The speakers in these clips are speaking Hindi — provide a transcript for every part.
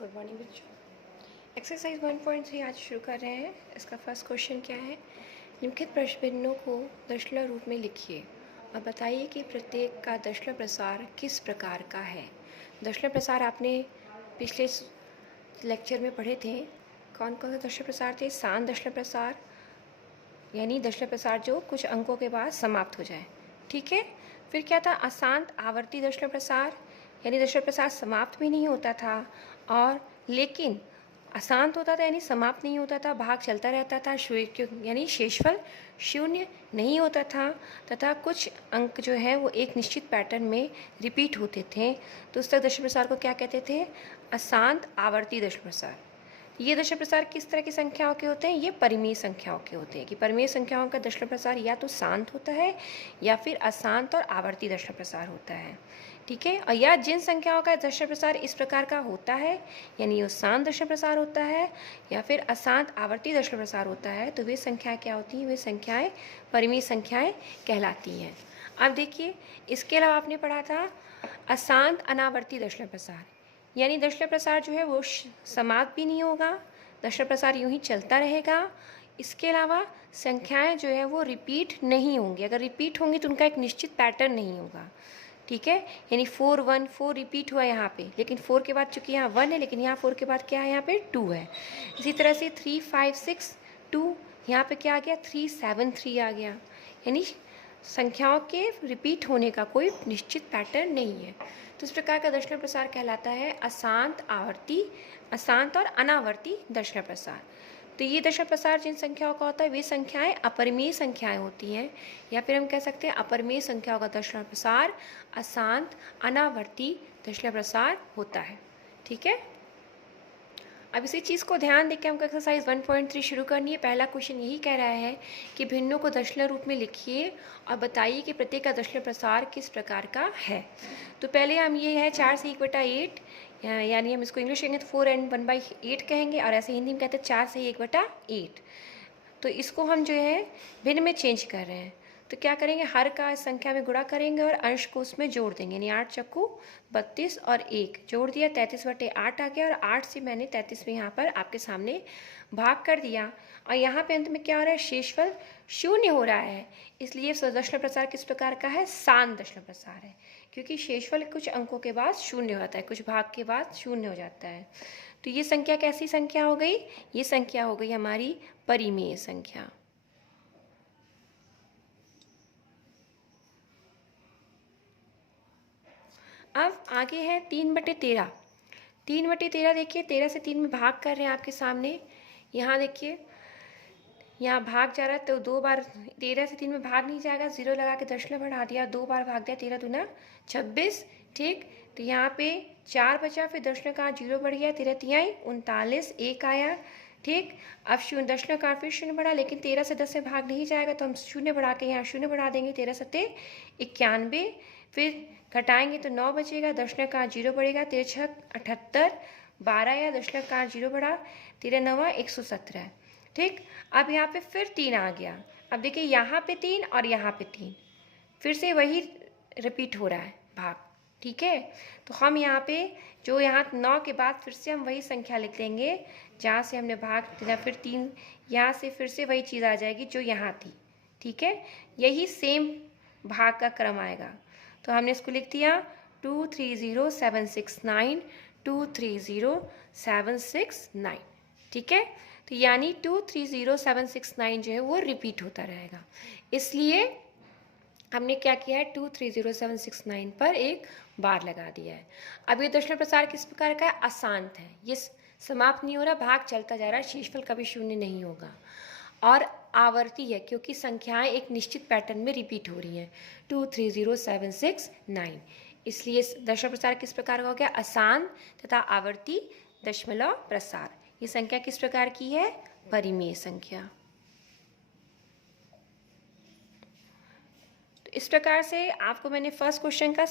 गुड मॉर्निंग बच्चों। एक्सरसाइज 1.3 आज शुरू कर रहे हैं। इसका फर्स्ट क्वेश्चन क्या है? निम्नलिखित प्रश्नों को दशमलव रूप में लिखिए और बताइए कि प्रत्येक का दशमलव प्रसार किस प्रकार का है। दशमलव प्रसार आपने पिछले लेक्चर में पढ़े थे। कौन कौन से दशमलव प्रसार थे? शांत दशमलव प्रसार, यानी दशमलव प्रसार जो कुछ अंकों के बाद समाप्त हो जाए, ठीक है। फिर क्या था? अशांत आवर्ती दशमलव प्रसार, यानी दशमलव प्रसार समाप्त भी नहीं होता था और लेकिन अशांत होता था, यानी समाप्त नहीं होता था, भाग चलता रहता था, यानी शेषफल शून्य नहीं होता था तथा कुछ अंक जो है वो एक निश्चित पैटर्न में रिपीट होते थे। तो उस तरह दशमलव प्रसार को क्या कहते थे? अशांत आवर्ती दशमलव प्रसार। ये दशमलव प्रसार किस तरह की संख्याओं के होते हैं? ये परिमेय संख्याओं के होते हैं कि परिमेय संख्याओं का दशमलव प्रसार या तो शांत होता है या फिर अशांत और आवर्ती दशमलव प्रसार होता है, ठीक है। और या जिन संख्याओं का दशमलव प्रसार इस प्रकार का होता है, यानी वो शांत दशमलव प्रसार होता है या फिर अशांत आवर्ती दशमलव प्रसार होता है, तो वे संख्याएं क्या होती हैं? वे संख्याएं परिमेय संख्याएं कहलाती हैं। अब देखिए, इसके अलावा आपने पढ़ा था अशांत अनावर्ती दशमलव प्रसार, यानी दशमलव प्रसार जो है वो समाप्त भी नहीं होगा, दशमलव प्रसार यूं ही चलता रहेगा। इसके अलावा संख्याएं जो है वो रिपीट नहीं होंगी। अगर रिपीट होंगी तो उनका एक निश्चित पैटर्न नहीं होगा, ठीक है। यानी 4 1 4 रिपीट हुआ यहाँ पे, लेकिन 4 के बाद चूंकि यहाँ 1 है, लेकिन यहाँ 4 के बाद क्या है? यहाँ पे 2 है। इसी तरह से 3 5 6 2, यहाँ पे क्या आ गया? 3 7 3 आ गया। यानी संख्याओं के रिपीट होने का कोई निश्चित पैटर्न नहीं है। तो इस प्रकार का दशमलव प्रसार कहलाता है अशांत आवर्ती, अशांत और अनावर्ती दशमलव प्रसार। तो ये दशमलव प्रसार जिन संख्याओं का होता है वे संख्याएं अपरिमेय संख्याएं होती हैं, या फिर हम कह सकते हैं अपरिमेय संख्याओं का दशमलव प्रसार अशांत अनावर्ती दशमलव प्रसार होता है, ठीक है। अब इसी चीज़ को ध्यान देकर हमको एक्सरसाइज 1.3 शुरू करनी है। पहला क्वेश्चन यही कह रहा है कि भिन्नों को दशमलव रूप में लिखिए और बताइए कि प्रत्येक का दशमलव प्रसार किस प्रकार का है। तो पहले हम ये है 4 से 1/8, यानी हम इसको इंग्लिश कहेंगे तो 4n1/8 कहेंगे, और ऐसे हिंदी में कहते हैं 4 से 1/8। तो इसको हम जो है भिन्न में चेंज कर रहे हैं। तो क्या करेंगे? हर का इस संख्या में गुणा करेंगे और अंश को उसमें जोड़ देंगे, यानी 8 चक्कू 32 और 1 जोड़ दिया, 33/8 आ गया। और 8 से मैंने 33 में यहाँ पर आपके सामने भाग कर दिया। और यहाँ पे अंत में क्या हो रहा है? शेषफल शून्य हो रहा है, इसलिए दशमलव प्रसार किस प्रकार का है? शांत दशमलव प्रसार है, क्योंकि शेषफल कुछ अंकों के बाद शून्य होता है, कुछ भाग के बाद शून्य हो जाता है। तो ये संख्या कैसी संख्या हो गई? ये संख्या हो गई हमारी परिमेय संख्या। अब आगे है 3/13। 3/13 देखिए, 13 से 3 में भाग कर रहे हैं आपके सामने। यहाँ देखिए, यहाँ भाग जा रहा है तो 2 बार 13 से 3 में भाग नहीं जाएगा, 0 लगा के दशमलव बढ़ा दिया, 2 बार भाग दिया, 13 दूना 26, ठीक। तो यहाँ पे 4 बचा, फिर दशमलव का 0 बढ़ गया, 13 तिहाई 39, 1 आया, ठीक। अब शून्य दशमलव का फिर शून्य बढ़ा, लेकिन 13 से 10 में भाग नहीं जाएगा तो हम शून्य बढ़ा के यहाँ शून्य बढ़ा देंगे, 13 सत्ते 91, फिर घटाएंगे तो 9 बचेगा, दशमलव का 0 बढ़ेगा, 13 छक 78, 12 या दशमलव का 0 बढ़ा, 13 नवा 117, ठीक। अब यहाँ पे फिर 3 आ गया। अब देखिए यहाँ पे 3 और यहाँ पे 3, फिर से वही रिपीट हो रहा है भाग, ठीक है। तो हम यहाँ पे जो यहाँ 9 के बाद फिर से हम वही संख्या लिख लेंगे जहाँ से हमने भाग दिया, फिर 3 यहाँ से फिर से वही चीज़ आ जाएगी जो यहाँ थी, ठीक है। यही सेम भाग का क्रम आएगा। तो हमने इसको लिख दिया 230769, 230769, ठीक है। तो यानी 230769 जो है वो रिपीट होता रहेगा, इसलिए हमने क्या किया है? 230769 पर एक बार लगा दिया है। अब ये दशमलव प्रसार किस प्रकार का है? अशांत है, ये समाप्त नहीं हो रहा, भाग चलता जा रहा है, शेषफल कभी शून्य नहीं होगा। और आवर्ती है क्योंकि संख्याएं एक निश्चित पैटर्न में रिपीट हो रही हैं, 230769, इसलिए दशमलव प्रसार किस प्रकार का हो गया? अशांत तथा आवर्ती दशमलव प्रसार। ये संख्या किस प्रकार की है? परिमेय संख्या। तो इस प्रकार से आपको मैंने फर्स्ट क्वेश्चन का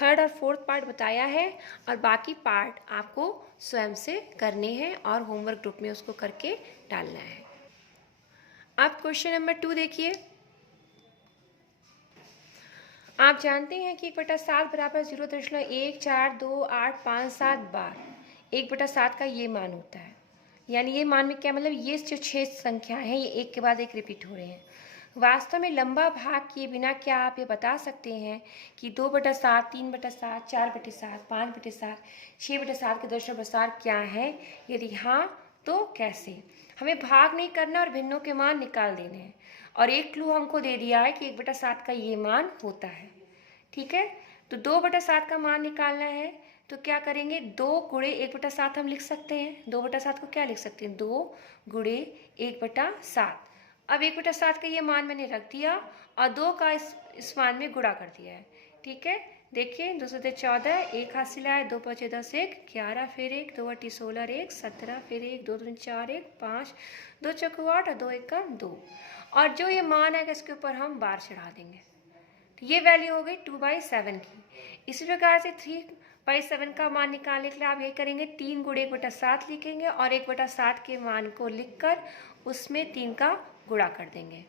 थर्ड और फोर्थ पार्ट बताया है, और बाकी पार्ट आपको स्वयं से करने हैं और होमवर्क ग्रुप में उसको करके डालना है। अब क्वेश्चन नंबर 2 देखिए। आप जानते हैं कि 1/7 बराबर 0.142857 बार, 1/7 का ये मान होता है। यानी ये मान में क्या मतलब, ये जो 6 संख्या हैं ये एक के बाद एक रिपीट हो रहे हैं। वास्तव में लंबा भाग किए बिना क्या आप ये बता सकते हैं कि 2/7, 3/7, 4/7, 5/7, 6/7 के दशमलव प्रसार क्या है? यदि हाँ तो कैसे? हमें भाग नहीं करना और भिन्नों के मान निकाल देने हैं। और एक क्लू हमको दे दिया है कि 1/7 का ये मान होता है। ठीक है, तो 2/7 का मान निकालना है तो क्या करेंगे, 2 गुणे 1/7 हम लिख सकते हैं। 2/7 को क्या लिख सकते हैं, 2 गुणे 1/7। अब 1/7 का ये मान मैंने रख दिया और 2 का इस मान में गुणा कर दिया है। ठीक है, देखिए 2 से 14, 1 हाथ से लाया, 2 5 10 1 11, फिर 1 2 8 16 1 17, फिर 1 2 3 4 1 5 2 चौको 8 और 2 1 2। और जो ये मान है इसके ऊपर हम बार चढ़ा देंगे। तो ये वैल्यू हो गई 2/7 की। इसी प्रकार से 3/7 का मान निकालने के लिए आप यही करेंगे, 3 गुणे 1/7 लिखेंगे और 1/7 के मान को लिखकर उसमें 3 का गुणा कर देंगे।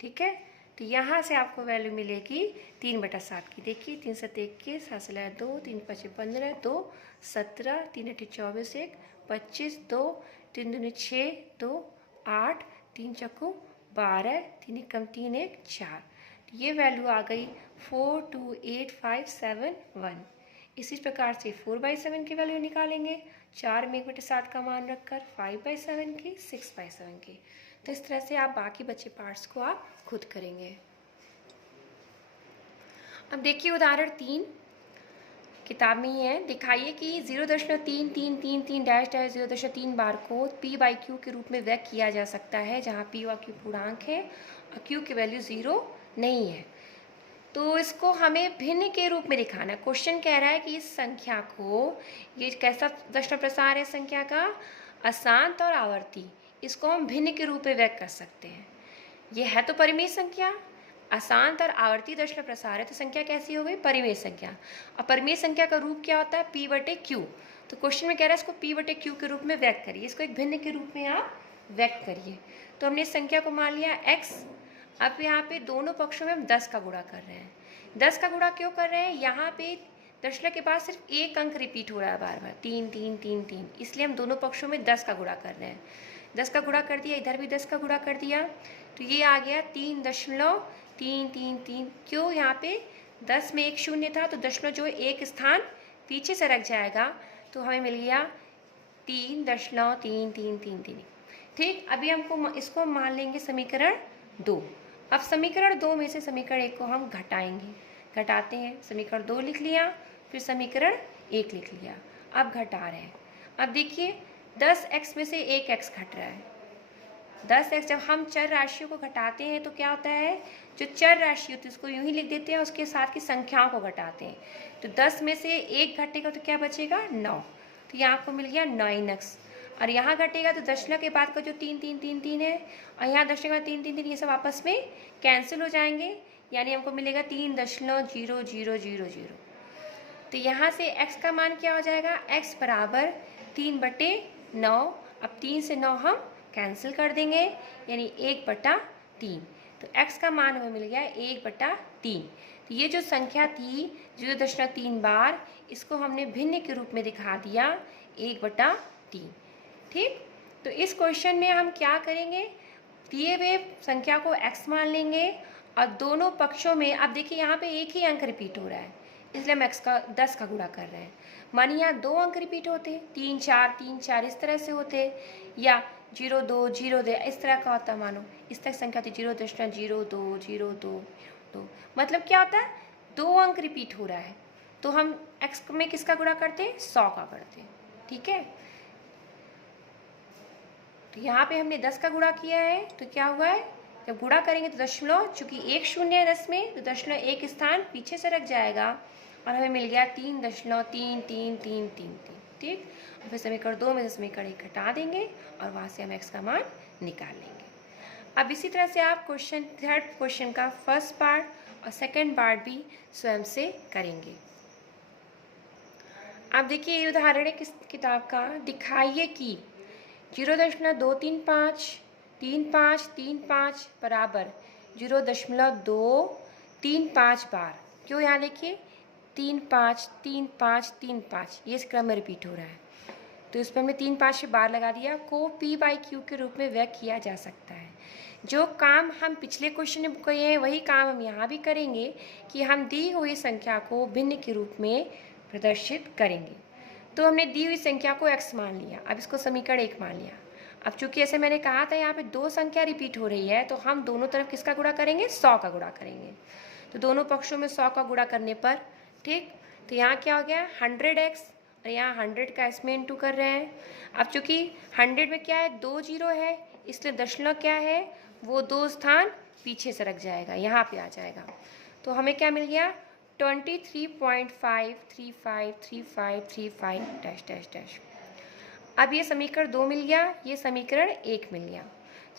ठीक है, तो यहाँ से आपको वैल्यू मिलेगी 3/7 की। देखिए 3 7 21, 7 से 2, 3 5 15, 2 17, 3 8 24 1 25, 2 3 दूनी 6, 2 8, 3 चौको 12, 3 कम 3 1 4। ये वैल्यू आ गई 428571। इसी प्रकार से 4/7 की वैल्यू निकालेंगे, 4 में 1/7 का मान रखकर, 5/7 की, 6/7 की। तो इस तरह से आप बाकी बचे पार्ट्स को आप खुद करेंगे। अब देखिए उदाहरण 3 किताब में ही है। दिखाइए कि 0.3333 डैश डैश 0.3 बार को p/q के रूप में व्यक्त किया जा सकता है, जहाँ p और q पूर्णांक है और q की वैल्यू 0 नहीं है। तो इसको हमें भिन्न के रूप में दिखाना है। क्वेश्चन कह रहा है कि इस संख्या को, ये कैसा दशमलव प्रसार है संख्या का, अशांत और आवर्ती, इसको हम भिन्न के रूप में व्यक्त कर सकते हैं। ये है तो परिमेय संख्या, अशांत और आवर्ती दशमलव प्रसार है, तो संख्या कैसी हो गई, परिमेय संख्या। और परिमेय संख्या का रूप क्या होता है, p/q। तो क्वेश्चन में कह रहा है इसको p/q के रूप में व्यक्त करिए, इसको एक भिन्न के रूप में आप व्यक्त करिए। तो हमने इस संख्या को मान लिया x। अब यहाँ पे दोनों पक्षों में हम 10 का गुणा कर रहे हैं। 10 का गुणा क्यों कर रहे हैं, यहाँ पे दशमलव के बाद सिर्फ एक अंक रिपीट हो रहा है बार बार, 3 3 3 3, इसलिए हम दोनों पक्षों में 10 का गुणा कर रहे हैं। 10 का गुणा कर दिया, इधर भी 10 का गुणा कर दिया, तो ये आ गया 3.333। क्यों, यहाँ पे 10 में एक शून्य था, तो दशमलव जो एक स्थान पीछे से रख जाएगा, तो हमें मिल गया 3.3333। ठीक, अभी हमको इसको मान लेंगे समीकरण 2। अब समीकरण 2 में से समीकरण 1 को हम घटाएंगे। घटाते हैं, समीकरण 2 लिख लिया, फिर समीकरण 1 लिख लिया। अब घटा रहे हैं। अब देखिए 10x में से 1x घट रहा है। 10x, जब हम चर राशियों को घटाते हैं तो क्या होता है, जो चर राशि होती है उसको यूं ही लिख देते हैं, उसके साथ की संख्याओं को घटाते हैं। तो 10 में से 1 घटेगा तो क्या बचेगा, 9। तो यहाँ आपको मिल गया 9x। और यहाँ घटेगा तो दशमलव के बाद का जो 3 3 3 3 है, और यहाँ दशमलव के बाद 3 3 3, ये सब आपस में कैंसिल हो जाएंगे, यानी हमको मिलेगा 3.0000। तो यहाँ से x का मान क्या हो जाएगा, x बराबर 3/9। अब 3 से 9 हम कैंसिल कर देंगे, यानी 1/3। तो x का मान हमें मिल गया 1/3। तो ये जो संख्या थी 0.3 बार, इसको हमने भिन्न के रूप में दिखा दिया 1/3। ठीक, तो इस क्वेश्चन में हम क्या करेंगे, दिए हुए संख्या को x मान लेंगे और दोनों पक्षों में, अब देखिए यहाँ पे एक ही अंक रिपीट हो रहा है, इसलिए हम x का 10 का गुणा कर रहे हैं। मानिए यहाँ 2 अंक रिपीट होते, 3 4 3 4 इस तरह से होते, या 0 2 0 2 इस तरह का होता, मानो इस तक संख्या थी 0.02 0 2 2, मतलब क्या होता है, 2 अंक रिपीट हो रहा है, तो हम x में किसका गुणा करते हैं, 100 का करते हैं। ठीक है, तो यहाँ पे हमने 10 का गुणा किया है, तो क्या हुआ है, जब गुणा करेंगे तो दशमलव, चूंकि एक शून्य है 10 में, तो दशमलव एक स्थान पीछे से रख जाएगा और हमें मिल गया 3.3333। ठीक, और फिर समीकरण 2 में से समीकरण 1 घटा देंगे और वहाँ से हम x का मान निकाल लेंगे। अब इसी तरह से आप थर्ड क्वेश्चन का फर्स्ट पार्ट और सेकेंड पार्ट भी स्वयं से करेंगे। अब देखिए ये उदाहरण है किस किताब का, दिखाइए कि 0.2353535 बराबर 0.235 बार, क्यों, यहाँ देखिए 35 35 35, ये इस क्रम में रिपीट हो रहा है। तो इस पर हमने 3 5 बार लगा दिया, को P/Q के रूप में व्यक्त किया जा सकता है। जो काम हम पिछले क्वेश्चन में किए हैं वही काम हम यहाँ भी करेंगे कि हम दी हुई संख्या को भिन्न के रूप में प्रदर्शित करेंगे। तो हमने दी हुई संख्या को x मान लिया, अब इसको समीकरण 1 मान लिया। अब चूंकि ऐसे मैंने कहा था यहाँ पे 2 संख्या रिपीट हो रही है, तो हम दोनों तरफ किसका गुणा करेंगे, 100 का गुणा करेंगे। तो दोनों पक्षों में 100 का गुणा करने पर, ठीक, तो यहाँ क्या हो गया 100x, और यहाँ 100 का इसमें इंटू कर रहे हैं। अब चूंकि 100 में क्या है, 2 जीरो है, इसलिए दशमलव क्या है, वो 2 स्थान पीछे सरक जाएगा, यहाँ पे आ जाएगा। तो हमें क्या मिल गया, 23.5353535 डैश डैश डैश। अब ये समीकरण 2 मिल गया, ये समीकरण 1 मिल गया।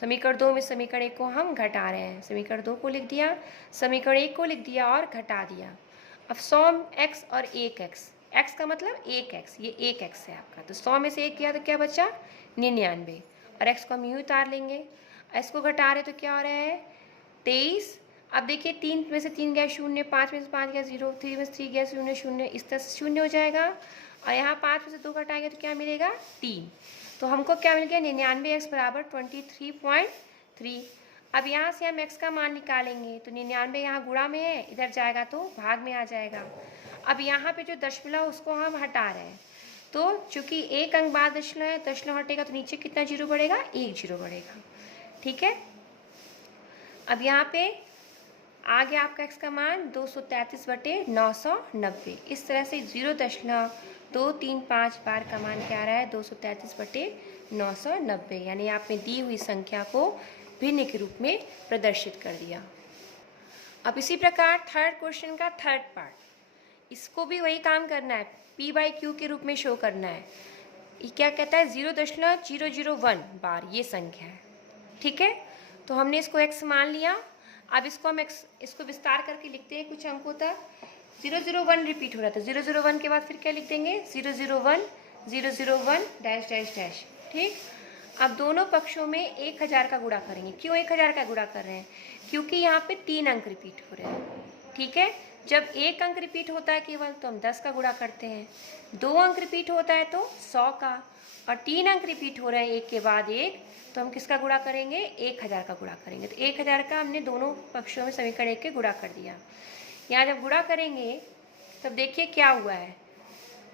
समीकरण 2 में समीकरण 1 को हम घटा रहे हैं, समीकरण 2 को लिख दिया, समीकरण 1 को लिख दिया और घटा दिया। अब 100x और 1x, x का मतलब 1x, ये 1x है आपका, तो 100 में से 1 किया तो क्या बचा 99, और x को हम यूँ उतार लेंगे। इसको घटा रहे तो क्या हो रहा है 23। अब देखिए 3 में से 3 गया 0, 5 में से 5 गया 0, 3 में से 3 गया 0 0, इस तरह से 0 हो जाएगा। और यहाँ 5 में से 2 घटाएंगे तो क्या मिलेगा 3। तो हमको क्या मिल गया 99x बराबर 23.3। अब यहाँ से हम x का मान निकालेंगे, तो 99 यहाँ गुणा में है, इधर जाएगा तो भाग में आ जाएगा। अब यहाँ पे जो दशमलव उसको हम हटा रहे हैं, तो चूंकि एक अंक बाद दशमलव है, दशमलव हटेगा तो नीचे कितना जीरो बढ़ेगा, 1 जीरो बढ़ेगा, ठीक है। अब यहाँ पे आ गया आपका x का मान 233/990। इस तरह से 0.235 बार का मान क्या आ रहा है 233/990, यानी आपने दी हुई संख्या को भिन्न के रूप में प्रदर्शित कर दिया। अब इसी प्रकार थर्ड क्वेश्चन का थर्ड पार्ट, इसको भी वही काम करना है, P/Q के रूप में शो करना है। ये क्या कहता है 0.001 बार ये संख्या है, ठीक है। तो हमने इसको x मान लिया। अब इसको हम इसको विस्तार करके लिखते हैं कुछ अंकों तक। 001 रिपीट हो रहा था, 001 के बाद फिर क्या लिख देंगे 001 001 डैश डैश डैश, ठीक। अब दोनों पक्षों में 1000 का गुणा करेंगे। क्यों 1000 का गुणा कर रहे हैं, क्योंकि यहाँ पे 3 अंक रिपीट हो रहे हैं, ठीक है। जब एक अंक रिपीट होता है केवल तो हम 10 का गुणा करते हैं, 2 अंक रिपीट होता है तो 100 का, और 3 अंक रिपीट हो रहे हैं एक के बाद एक, तो हम किसका गुणा करेंगे 1000 का गुणा करेंगे। तो 1000 का हमने दोनों पक्षों में समीकरण 1 के गुणा कर दिया। यहाँ जब गुणा करेंगे तब देखिए क्या हुआ है,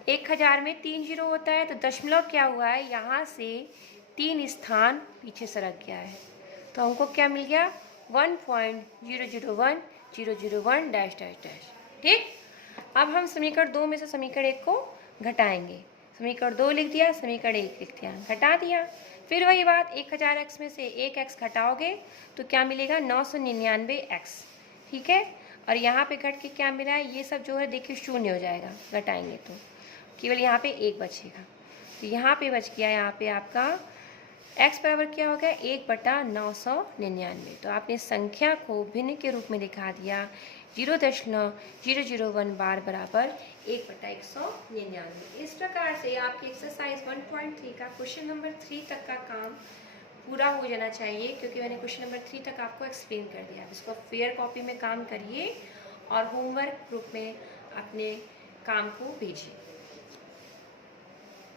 1000 में 3 जीरो होता है, तो दशमलव क्या हुआ है यहाँ से 3 स्थान पीछे सरक गया है, तो हमको क्या मिल गया 1.001001 डैश डैश डैश, ठीक। अब हम समीकरण 2 में से समीकरण 1 को घटाएंगे, समीकरण 2 लिख दिया, समीकरण 1 लिख दिया, घटा दिया। फिर वही बात 1000x में से 1x घटाओगे तो क्या मिलेगा 999x, ठीक है। और यहाँ पे घट के क्या मिला है, ये सब जो है देखिए शून्य हो जाएगा, घटाएंगे तो केवल यहाँ पे 1 बचेगा। तो यहाँ पे बच गया, यहाँ पे आपका x बराबर क्या हो गया 1/999। तो आपने संख्या को भिन्न के रूप में दिखा दिया, 0.001 बार बराबर 1/199। इस प्रकार से आपकी एक्सरसाइज 1.3 का क्वेश्चन नंबर 3 तक का काम पूरा हो जाना चाहिए, क्योंकि मैंने क्वेश्चन नंबर 3 तक आपको एक्सप्लेन कर दिया। इसको फेयर कॉपी में काम करिए और होमवर्क ग्रुप में अपने काम को भेजिए।